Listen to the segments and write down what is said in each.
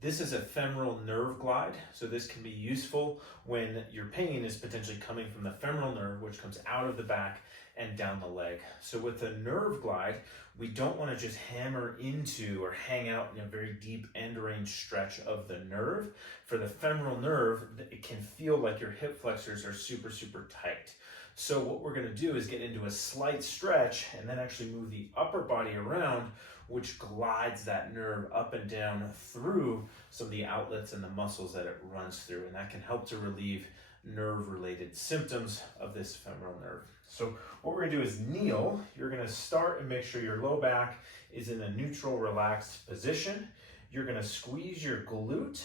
This is a femoral nerve glide, so this can be useful when your pain is potentially coming from the femoral nerve, which comes out of the back and down the leg. So with the nerve glide, we don't want to just hammer into or hang out in a very deep end range stretch of the nerve. For the femoral nerve, it can feel like your hip flexors are super, super tight. So what we're going to do is get into a slight stretch and then actually move the upper body around, which glides that nerve up and down through some of the outlets and the muscles that it runs through. And that can help to relieve nerve-related symptoms of this femoral nerve. So what we're gonna do is kneel. You're gonna start and make sure your low back is in a neutral, relaxed position. You're gonna squeeze your glute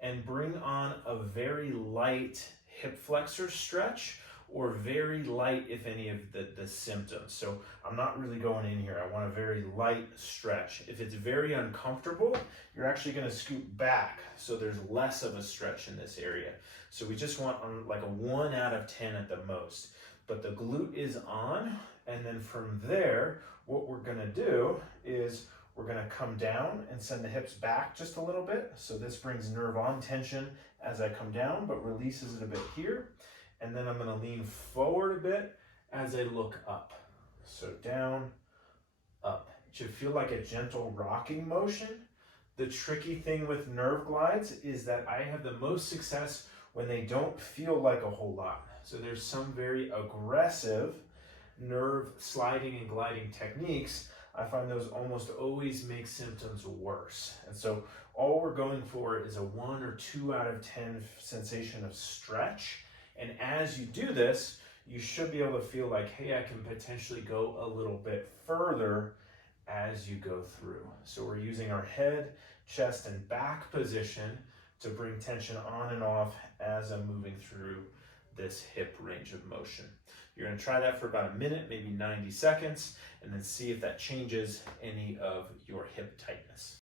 and bring on a very light hip flexor stretch, or very light if any of the symptoms. So I'm not really going in here. I want a very light stretch. If it's very uncomfortable, you're actually gonna scoot back so there's less of a stretch in this area. So we just want like a 1 out of 10 at the most. But the glute is on, and then from there, what we're gonna do is we're gonna come down and send the hips back just a little bit. So this brings nerve on tension as I come down, but releases it a bit here. And then I'm going to lean forward a bit as I look up. So down, up. It should feel like a gentle rocking motion. The tricky thing with nerve glides is that I have the most success when they don't feel like a whole lot. So there's some very aggressive nerve sliding and gliding techniques. I find those almost always make symptoms worse. And so all we're going for is a 1 or 2 out of 10 sensation of stretch. And as you do this, you should be able to feel like, hey, I can potentially go a little bit further as you go through. So we're using our head, chest, and back position to bring tension on and off as I'm moving through this hip range of motion. You're going to try that for about a minute, maybe 90 seconds, and then see if that changes any of your hip tightness.